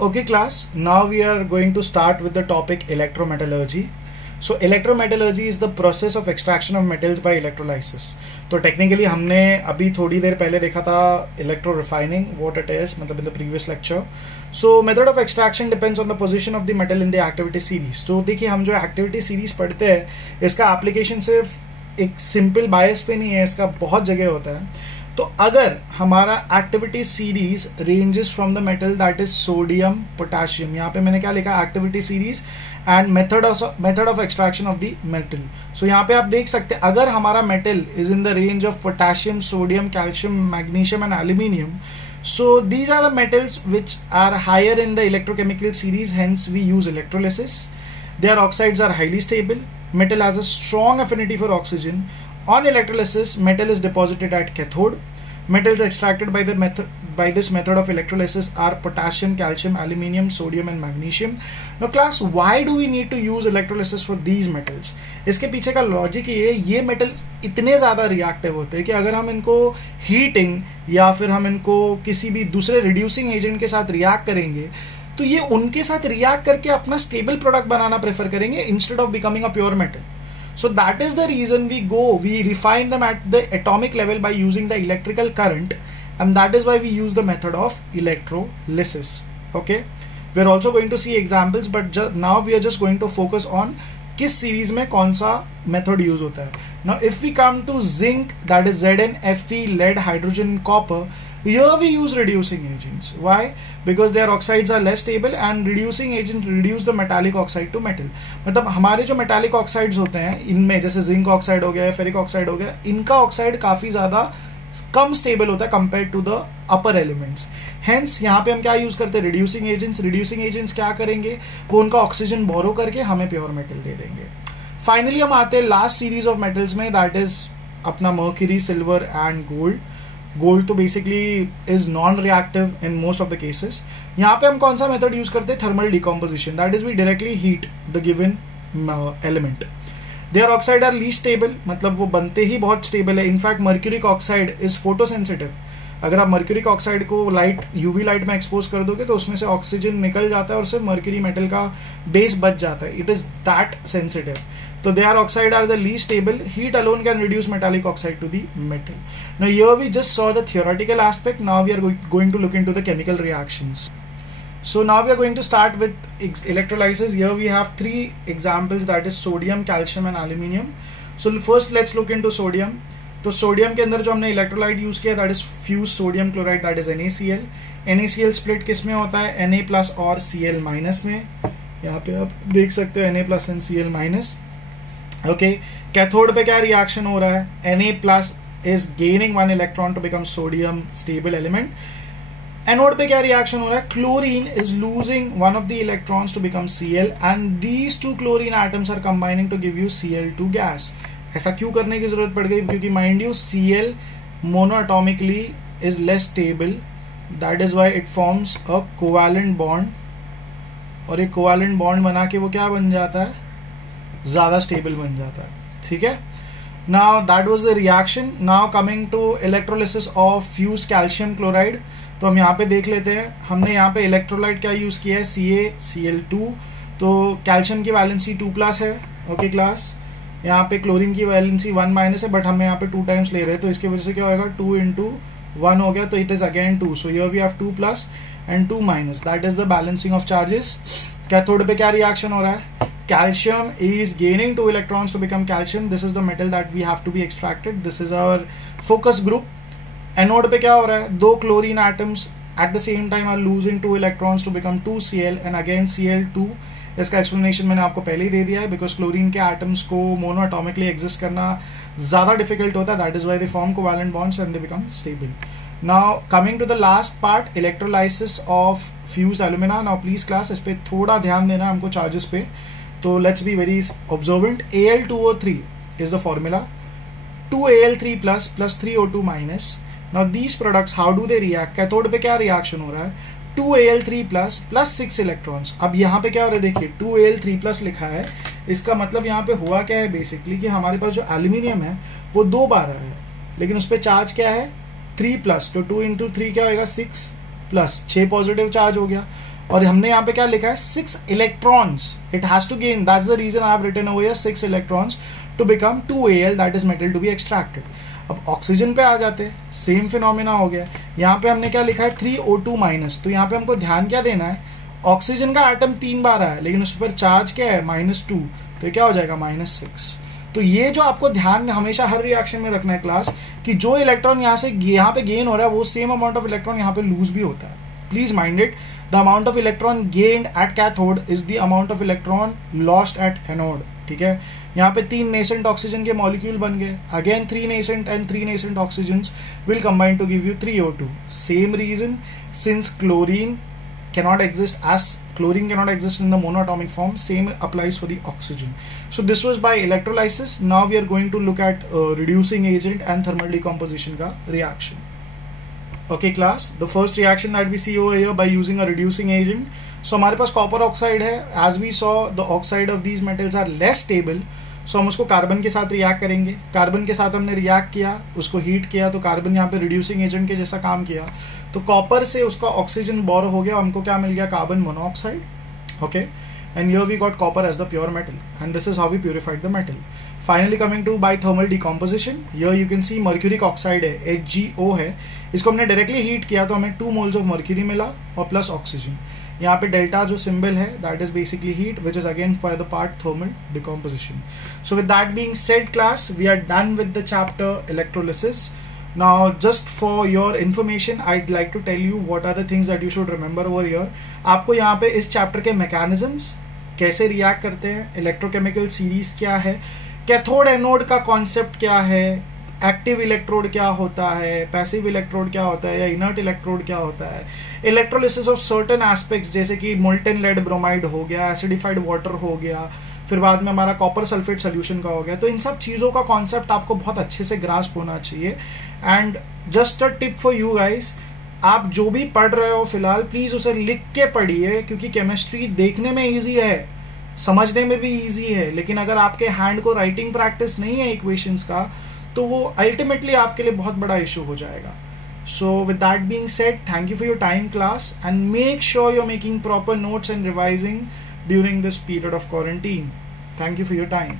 Okay class, now we are going to start with the topic electrometallurgy. So electrometallurgy is the process of extraction of metals by electrolysis. तो technically हमने अभी थोड़ी देर पहले देखा था electro refining, what it is, मतलब in the previous lecture. So method of extraction depends on the position of the metal in the activity series. तो देखिए हम जो activity series पढ़ते हैं इसका application सिर्फ एक simple bias पे नहीं है, इसका बहुत जगह होता है. तो अगर हमारा activity series ranges from the metal that is sodium potassium, यहाँ पे मैंने क्या लिखा activity series and method of extraction of the metal. So यहाँ पे आप देख सकते हैं अगर हमारा metal is in the range of potassium, sodium, calcium, magnesium and aluminium. So these are the metals which are higher in the electrochemical series, hence we use electrolysis. Their oxides are highly stable. Metal has a strong affinity for oxygen. On electrolysis, metal is deposited at cathode. Metals extracted by this method of electrolysis are potassium, calcium, aluminium, sodium and magnesium. Now class, why do we need to use electrolysis for these metals? इसके पीछे का logic ये है, ये metals इतने ज़्यादा reactive होते हैं कि अगर हम इनको हीटिंग या फिर हम इनको किसी भी दूसरे रिड्यूसिंग एजेंट के साथ रिएक्ट करेंगे तो ये उनके साथ रिएक्ट करके अपना स्टेबल प्रोडक्ट बनाना प्रेफर करेंगे instead of becoming a pure metal. So that is the reason we refine them at the atomic level by using the electrical current, and that is why we use the method of electrolysis. Okay, we are also going to see examples, but now we are just going to focus on किस series में कौन सा method use होता है. Now if we come to zinc, that is Zn, Fe, lead, hydrogen, copper, here we use reducing agents. Why? Because their oxides are less stable and reducing agent reduce the metallic oxide to metal. मतलब हमारे जो metallic oxides होते हैं इनमें जैसे zinc oxide हो गया, ferric oxide हो गया, इनका ऑक्साइड काफी ज्यादा कम स्टेबल होता है compare to the upper elements. Hence यहाँ पे हम क्या यूज करते हैं रिड्यूसिंग एजेंट्स. रिड्यूसिंग एजेंट्स क्या करेंगे, वो उनका ऑक्सीजन बोरो करके हमें प्योर मेटल दे देंगे. फाइनली हम आते हैं लास्ट सीरीज ऑफ मेटल्स में, दैट इज अपना mercury, silver and gold. Gold तो basically is non reactive in most of the cases. यहाँ पे हम कौन सा मेथड यूज करते हैं thermal decomposition, that is we directly heat the given element. Their oxide are least stable, मतलब वो बनते ही बहुत स्टेबल है. In fact mercuric oxide is photosensitive. अगर आप मर्क्यूरिक ऑक्साइड को लाइट यूवी लाइट में एक्सपोज कर दोगे तो उसमें से ऑक्सीजन निकल जाता है और सिर्फ मर्क्यूरी मेटल का बेस बच जाता है. It is that sensitive. So their oxide are the least stable. Heat alone can reduce metallic oxide to the metal. Now here we just saw the theoretical aspect. Now we are going to look into the chemical reactions. So now we are going to start with electrolysis. Here we have three examples, that is sodium, calcium and aluminium. So first let's look into sodium. तो sodium के अंदर जो हमने electrolyte use किया that is fuse sodium chloride, that is NaCl. NaCl split किस में होता है, Na प्लस और Cl माइनस में. यहाँ पे आप देख सकते हो Na plus and Cl minus. Okay, cathode पे क्या रिएक्शन हो रहा है, Na plus is gaining one electron to become sodium stable element. Anode पे क्या रिएक्शन हो रहा है, chlorine is losing one of the electrons to become Cl and these two chlorine atoms are combining to give you Cl2 gas. ऐसा क्यों करने की जरूरत पड़ गई, क्योंकि mind you Cl monoatomically is less stable, that is why it forms a covalent bond, और एक कोवैलेंट बॉन्ड बना के वो क्या बन जाता है, ज्यादा स्टेबल बन जाता है. ठीक है, now that was the reaction. Now coming to electrolysis of fused calcium chloride. तो हम यहाँ पे देख लेते हैं, हमने यहाँ पे इलेक्ट्रोलाइट क्या यूज किया है, CaCl2. तो कैल्शियम की वैलेंसी 2+ है. ओके क्लास, यहाँ पे क्लोरीन की वैलेंसी 1- है, बट हम यहाँ पे 2 टाइम्स ले रहे हैं तो इसकी वजह से क्या होगा, 2 × 1 हो गया, तो it is again 2. So here we have 2+ and 2-, that is the balancing of charges. Cathode पे क्या रिएक्शन हो रहा है, calcium is gaining 2 electrons to become calcium. This is the metal that we have to be extracted. This is our focus group. Anode पे क्या हो रहा है, 2 chlorine atoms at the same time are losing 2 electrons to become 2 Cl and again Cl2. इसका explanation मैंने आपको पहले ही दे दिया है, because chlorine के atoms को monoatomically exist करना ज़्यादा difficult होता है. That is why they form covalent bonds and they become stable. Now coming to the last part, electrolysis of fused alumina. Now please class इस पे थोड़ा ध्यान देना हमको charges पे. तो let's be very observant. Al2O3 is the formula. 2Al3 plus 3O2 Now these products, how do they react? Cathode पे क्या रिएक्शन हो रहा है, 2Al3 plus 6 इलेक्ट्रॉन्स. अब यहाँ पे क्या हो रहा है, देखिए 2Al3 लिखा है, इसका मतलब यहाँ पे हुआ क्या है बेसिकली कि हमारे पास जो एल्यूमिनियम है वो 2 बार आया है, लेकिन उस पर चार्ज क्या है 3+. तो 2 × 3 क्या होगा, 6+, 6 पॉजिटिव चार्ज हो गया. और हमने यहाँ पे क्या लिखा है 6 electrons it has to gain, that's the reason I have written over here 6 electrons to become 2Al, that is metal to be extracted. अब ऑक्सीजन पे आ जाते हैं, सेम फिनोमिना हो गया। यहाँ पे हमने क्या लिखा है 3O2-, तो यहाँ पे हमको ध्यान क्या देना है, ऑक्सीजन का एटम 3 बार आया लेकिन उस पर चार्ज क्या है -2, तो ये क्या हो जाएगा -6। तो ये जो आपको ध्यान हमेशा हर रिएक्शन में रखना है क्लास, कि जो इलेक्ट्रॉन यहाँ पे गेन हो रहा है वो सेम अमाउंट ऑफ इलेक्ट्रॉन यहाँ पे लूज भी होता है। Please mind it, the amount of electron gained at cathode is the amount of electron lost at anode. ठीक है, यहाँ पे 3 नेसेंट ऑक्सीजन के मॉलिक्यूल बन गए, again 3 nascent and 3 nascent oxygens will combine to give you 3O2। Same reason, since chlorine cannot exist in the monoatomic form, same applies for the oxygen. So this was by electrolysis. Now we are going to look at reducing agent and thermal decomposition ka reaction. Okay class, the first reaction that we see over here by using a reducing agent. So हमारे पास copper oxide है, as we saw the oxide of these metals are less stable. So हम उसको carbon के साथ react करेंगे, carbon के साथ हमने रिएक्ट किया, उसको हीट किया, तो कार्बन यहाँ पे रिड्यूसिंग एजेंट के जैसा काम किया, तो कॉपर से उसका ऑक्सीजन बोरो हो गया, हमको क्या मिल गया, carbon monoxide. Okay, and here we got copper as the pure metal, and this is how we purified the metal. Finally coming to by thermal decomposition, here you can see mercuric oxide है, HgO है, इसको हमने directly heat किया तो हमें 2 moles of mercury मिला और plus oxygen. यहाँ पे डेल्टा जो सिंबल है that is basically heat which is again for the part thermal decomposition. So with that being said class, we are done with the chapter electrolysis. Now just for your information I'd like to tell you what are the things that you should remember over here. आपको यहाँ पे इस chapter के mechanisms कैसे react करते हैं, electrochemical series क्या है, कैथोड एनोड का कॉन्सेप्ट क्या है, एक्टिव इलेक्ट्रोड क्या होता है, पैसिव इलेक्ट्रोड क्या होता है या इनर्ट इलेक्ट्रोड क्या होता है, इलेक्ट्रोलिसिस ऑफ सर्टेन एस्पेक्ट्स जैसे कि मोल्टेन लेड ब्रोमाइड हो गया, एसिडिफाइड वाटर हो गया, फिर बाद में हमारा कॉपर सल्फेट सोल्यूशन का हो गया। तो इन सब चीज़ों का कॉन्सेप्ट आपको बहुत अच्छे से ग्रास्प होना चाहिए। And just a tip for you guys, आप जो भी पढ़ रहे हो फिलहाल प्लीज़ उसे लिख के पढ़िए, क्योंकि केमिस्ट्री देखने में ईजी है, समझने में भी ईजी है, लेकिन अगर आपके हैंड को राइटिंग प्रैक्टिस नहीं है इक्वेशंस का तो वो अल्टीमेटली आपके लिए बहुत बड़ा इशू हो जाएगा। So with that being said, thank you for your time class, and make sure you're making proper notes and revising during this period of quarantine. Thank you for your time.